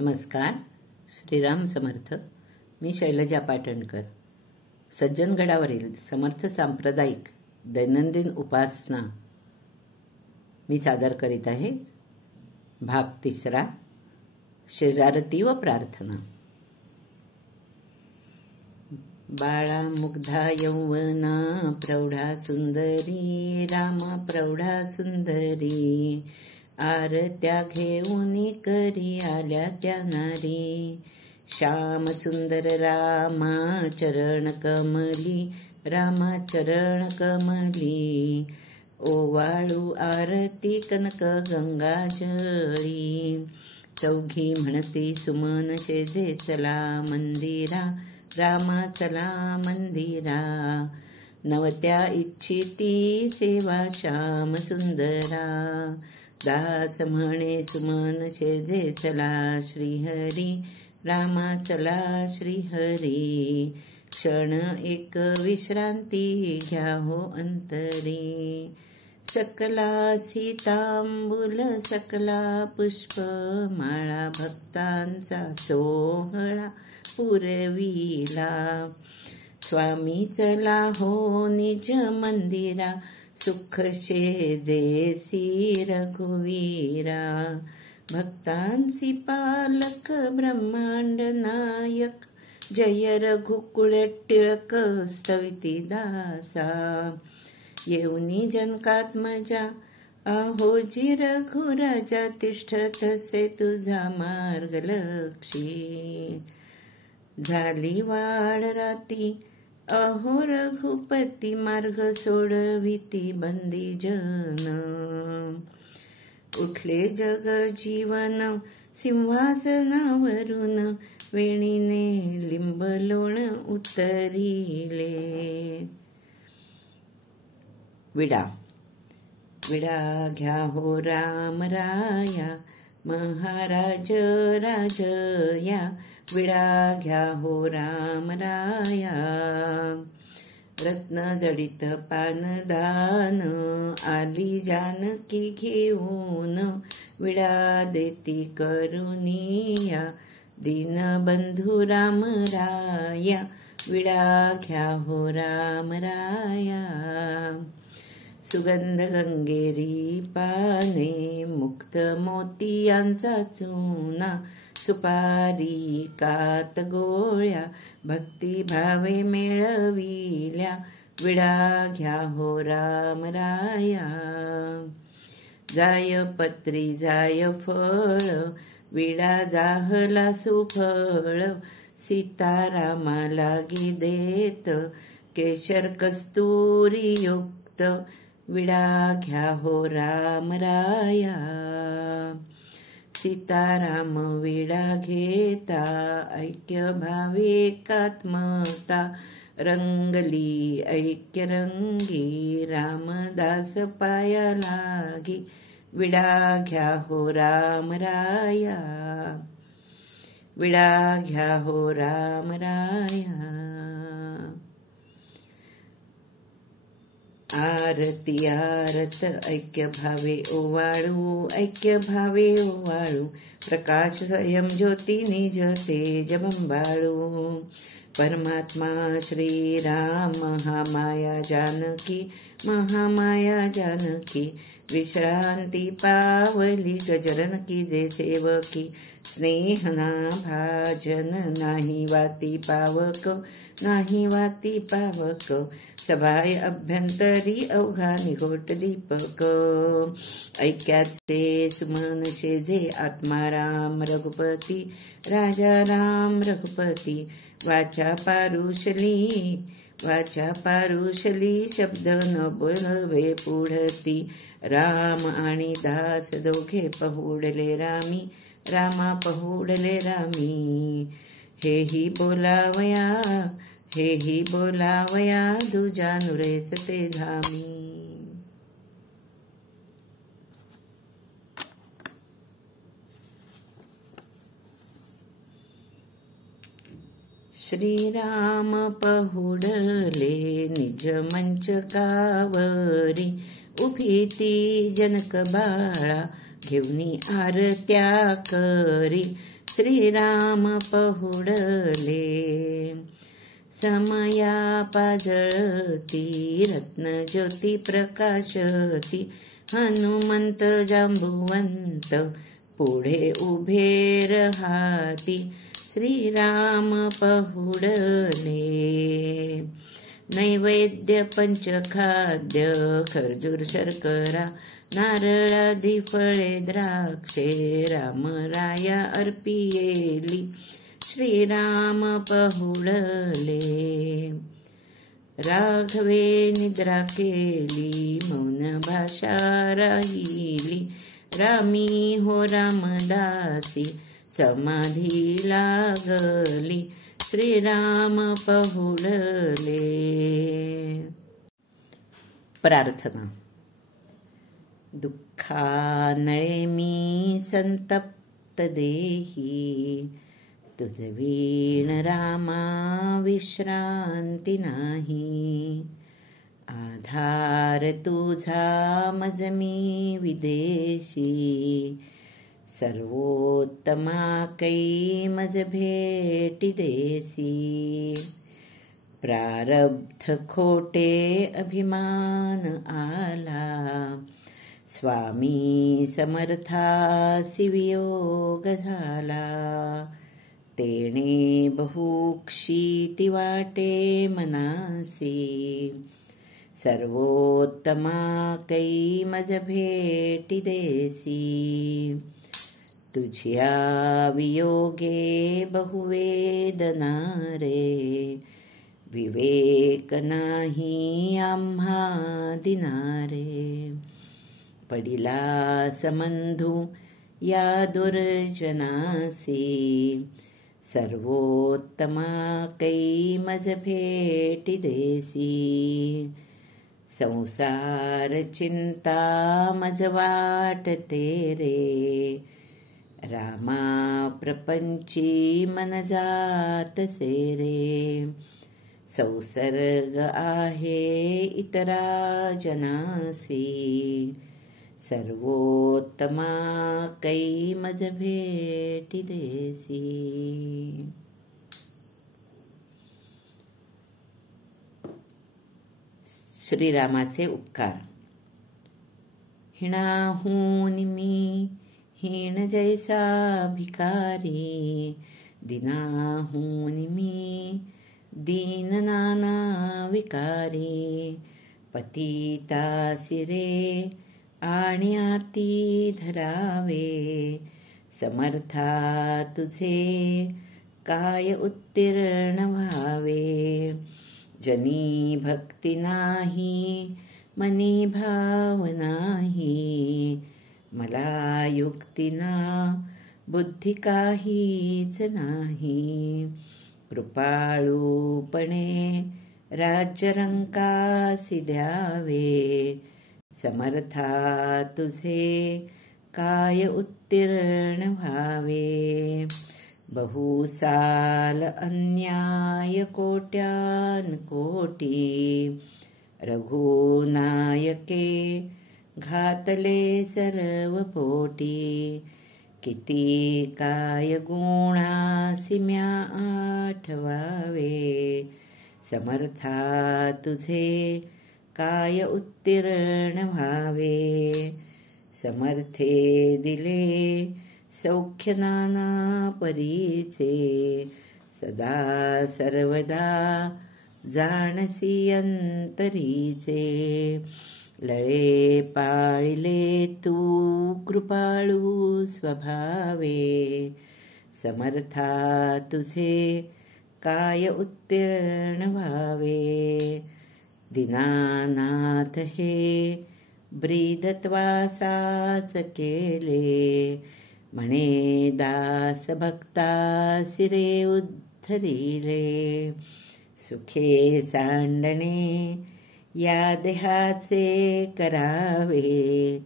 नमस्कार. श्रीराम समर्थ. मी शैलजा पाटणकर. सज्जनगडावरील समर्थ सांप्रदायिक दैनंदिन उपासना मी सादर करीत आहे. भाग 3. शेजारती व प्रार्थना. बाळा मुग्धा यौवना प्रौढा सुंदरी, रामा प्रौढा सुंदरी, आरत्या घेऊनी करी आल्या त्या नारी. श्याम सुंदर रामा चरण कमली, रामा चरण कमली, ओवाळू आरती कनक गंगाजळी. चौघी म्हणती सुमन शेजे चला मंदिरा, रामा चला मंदिरा, नवत्या इच्छिती सेवा श्याम सुंदरा. दास म्हणे सुमन शेजे चला श्रीहरी, रामा चला श्रीहरी, क्षण एक विश्रांती घ्या हो अंतरी. सकला सीतांबुल सकला पुष्प माळा, भक्तांचा सोहळा पुरविला. स्वामी चला हो निज मंदिरा, सुख शेजेसी रघुवीरा. भक्तांची पालक ब्रह्मांड नायक, जय रघुकुळ टिळक स्तविती दासा. येऊनी जनकात्मजा अहोजी रघुराजा, तिष्ठतसे तुझा मार्ग लक्षी. झाली वाढ राती अहो रघुपती, मार्ग सोडविती बंदी जन. उठले जग जीवन सिंहासनावरून, वेणीने लिंबलोण उतरिले. विडा. विडा घ्या हो राम राया, महाराज राजया, विडा घ्या हो राम राया. रत्न जडित पानदान आली जानकी घेऊन, विडा देती करुनिया दीनबंधू राम राया, विडा घ्या हो राम राया. सुगंध गंगेरी पाने मुक्त मोतियांचा चुना, सुपारी कात गोळ्या भक्तिभावे मेळविल्या, विडा घ्या हो राम राया. जाय पत्री जाय फळ विडा जाहला सुफळ, सीतारामा लागी देत केशर कस्तुरी युक्त, विडा घ्या हो राम राया. सीताराम विडा घेता ऐक्य भावे एकात्मता, रंगली ऐक्य रंगी रामदास पाया लागी, विडा घ्या हो राम राया. विडा घ्या हो राम राया. आरती आरत ऐक्य भावे ओवाळू, ऐक्य भावे ओवाळू, प्रकाश स्वयं ज्योती निज तेज बंबाळू. परमात्मा श्रीराम महामाया जानकी, महामाया जानकी, विश्रांती पावली गजरन की जे सेवकी. स्नेहना भाजन नाही वाती पावक, नाही वाती पावक, सभाय अभ्यंतरी अवघा निघोट दीपक. ऐक्याचे सुमन शेजे आत्माराम रघुपती, राजा राम रघुपती. वाचा पारुशली, वाचा पारुशली, शब्द न बोलवे पुढती. राम आणि दास दोघे पहुडले रामी, रामा पहुडले रामी. हेही बोलावया, हेही बोलावया, दुजा नुरेच ते धामी. श्रीराम पहुडले निज मंचकावरी, उभी ती जनक बाळा घेऊनी आरत्या करी. श्रीराम पहुडले समया पाजळती रत्नज्योती प्रकाशती हनुमंत जांबुवंत पुढे उभे रहाती श्रीराम पहुडले नैवेद्य पंचखाद्य खर्जूर शर्करा नारळादी फळे द्राक्षे रामराया अर्पियेली श्रीराम पहुडले राघवे निद्रा केली मौन भाषा राहिली रामी हो रामदासी समाधी लागली श्रीराम पहुडले. प्रार्थना. दुःखानळे मी संतप्त देही तुझ वीण रामा विश्रांती नाही आधार तुझा मज मी विदेशी सर्वोत्तमा कै मज भेटी देसी प्रारब्ध खोटे अभिमान आला स्वामी समर्थासी वियोग झाला तेणे बहुक्षिती वाटे मनासी सर्वोत्तमा कै मज भेटी देसी तुझ्या वियोगे बहुवेदना रे विवेक नाही आम्हा दिनारे पडिला समंधू या दुर्जनासी सर्वोत्तमा कै मज भेटी देसी संसार चिंता मज वाटते रे रामा प्रपंची मन जात से रे संसर्ग आहे इतरा जनासी सर्वोत्तमा कै मज भेटी देसी. श्रीरामाचे उपकार. हिणाहून मी हीन जैसा भिकारी दिनाहून मी दीन नाना विकारी पतितासी रे आणि आती धरावे समर्था तुझे काय उत्तीर्ण व्हावे जनी भक्ती नाही मनी भाव नाही मला युक्तीना बुद्धी काहीच नाही कृपाळूपणे राज्यरंकासी द्यावे समर्था तुझे काय उत्तीर्ण व्हावे बहुसाल अन्याय कोट्यान कोटी रघुनायके घातले सर्व पोटी किती काय गुणासी म्या आठवावे समर्था तुझे काय उत्तीर्ण व्हावे समर्थे दिले सौख्य नाना परीचे सदा सर्वदा जाणसी अंतरीचे लळे पाळिले तू कृपाळू स्वभावे समर्था तुझे काय उत्तीर्ण व्हावे दीनानाथ हे ब्रीदत्वासाच केले म्हणे दास भक्ता सिरे उद्धरिले सुखे सांडणे या देहाचे करावे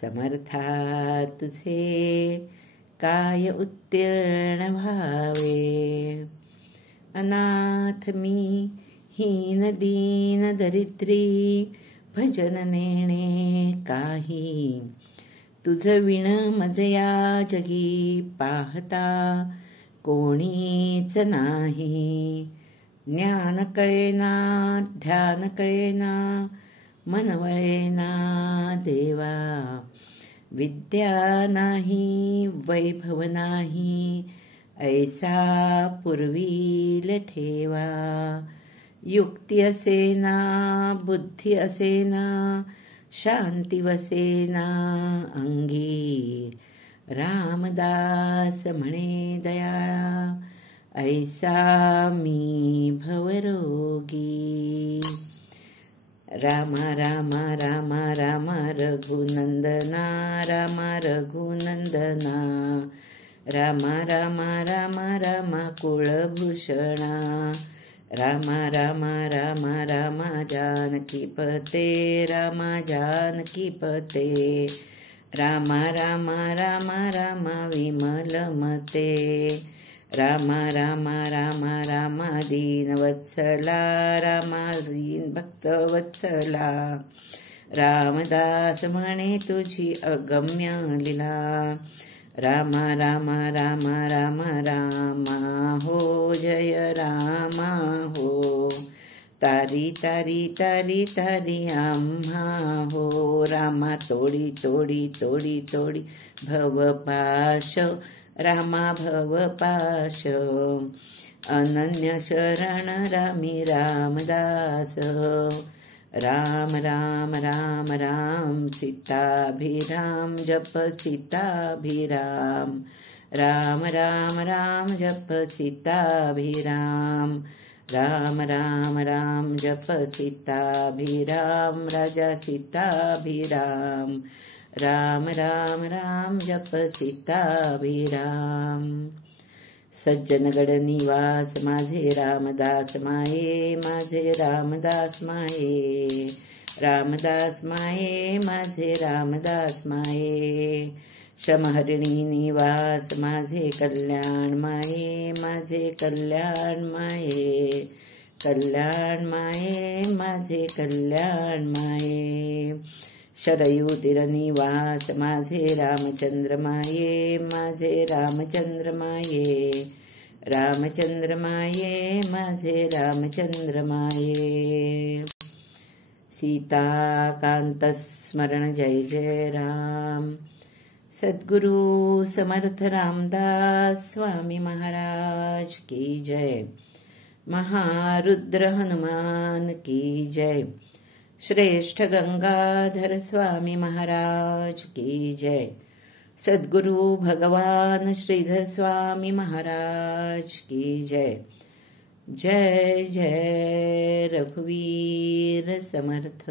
समर्था तुझे काय उत्तीर्ण व्हावे अनाथ मी हीन दीन दरिद्री भजन नेणे काही तुझ विण मजया जगी पाहता कोणीच नाही. ज्ञान कळेना ध्यान कळेना मन वळेना देवा. विद्या नाही वैभव नाही ऐसा पूर्वील ठेवा. युक्ती असेना बुद्धी असेना शांती वसेना अंगी. रामदास म्हणे दयाळा ऐसा मी भवरोगी. राम राम राम राम रघुनंदना राम रघुनंदना. राम राम राम राम कुलभूषणा. राम राम राम राम जानकीपते राम जानकीपते. राम राम राम राम विमलमते. राम राम राम राम दीनवत्सला राम दीन भक्तवत्सला. रामदास म्हणे तुझी अगम्य लीला. राम राम राम राम राम हो जय राम हो. तारी तारी तारी तारी आम्हा हो. रामा तोडी तोडी तोडी तोडी भवपाश रामा भवपाश. अनन्य शरण रामी रामदास. राम राम राम राम सीताभिराम जप सीताभिराम. राम राम राम जप सीताभिराम. राम राम राम जप सीताभिराम राजा सीताभिराम. राम राम राम जप सीताभिराम. सज्जनगड निवास माझे रामदास माये माझे रामदास माये. रामदास माये माझे रामदास माये. श्रमहरिणी निवास माझे कल्याण माये माझे कल्याण माये. कल्याण माये माझे कल्याण माये. शरयू तीर निवास माझे रामचंद्र माये माझे रामचंद्र माये. रामचंद्र माये माझे रामचंद्र माये. सीताकांत स्मरण जय जय राम. सद्गुरु समर्थ रामदास स्वामी महाराज की जय. महारुद्र हनुमान की जय. श्रेष्ठ गंगाधर स्वामी महाराज की जय. सद्गुरु भगवान श्रीधर स्वामी महाराज की जय. जय जय रघुवीर समर्थ.